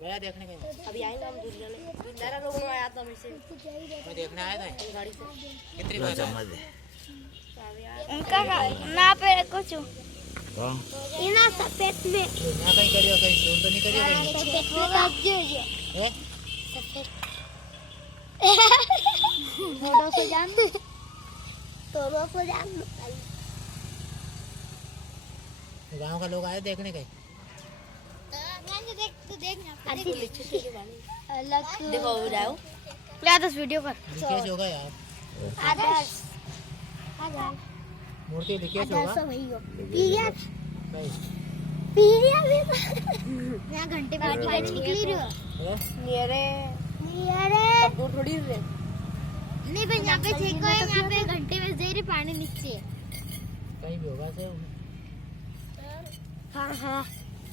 गया देखने के? अभी आएंगे हम दूर जाने। मेरा लोग में आया था मुझसे। मैं देखने आया था गाड़ी से। कितनी बार उनका ना पे कुछ कौन इना सफेद में ना कहीं करियो कहीं दूर तो नहीं करियो कहीं सफेद में काट दियो हैं? थोड़ा सा जान गांव का लोग आए देखने के? अलग देखो जाओ। क्या 10 वीडियो कर लीकेज होगा यार, आदर्श मूर्ति लीकेज होगा नहीं यहाँ घंटे में निकली रही हैं? नियरे अरे दूर थोड़ी रे। नहीं भाई यहाँ पे देखो यहाँ पे घंटे में दे रही पानी नीचे कहीं भी होगा से हाँ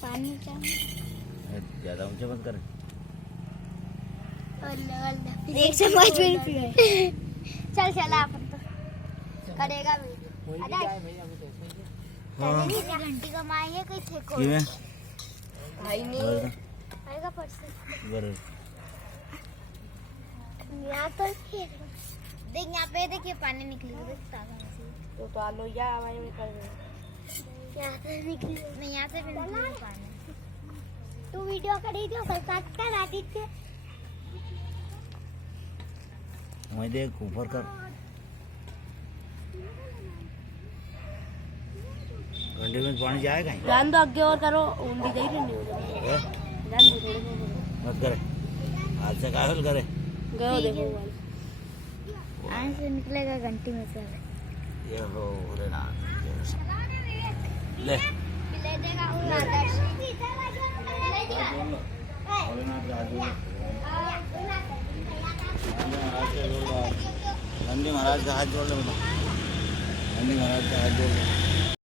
पानी का ज्यादा ऊंचे मत कर। एक से 5 मिनट चल चला अपन तो करेगा भी कोई भी अरे। जाए भैया अभी देखने के। घंटी कमाई है कोई थे को किਵੇਂ भाई नहीं आएगा परसों बरोबर यहाँ तो देख यहाँ पे देखिए पानी निकली है देख ताजा से तो आलो या हमारे में कर दे। यहाँ से निकली नहीं यहाँ से भी निकली पानी तू वीडियो करी जो सरकार कर आदित्य मैं देख ऊपर कर घंटे में पानी जाए कहीं ध्यान दो आगे और करो उंडी दे रही नहीं हो हैं? ध्यान दो थोड़े से मत करे हाथ से काहल करे गयो देखो यहाँ से निकलेगा घंटी में से ये हो रे ना ले ले देगा वो आदर्श गांधी महाराज का हाथ जोड़ ले बेटा गांधी महाराज का हाथ जोड़ ले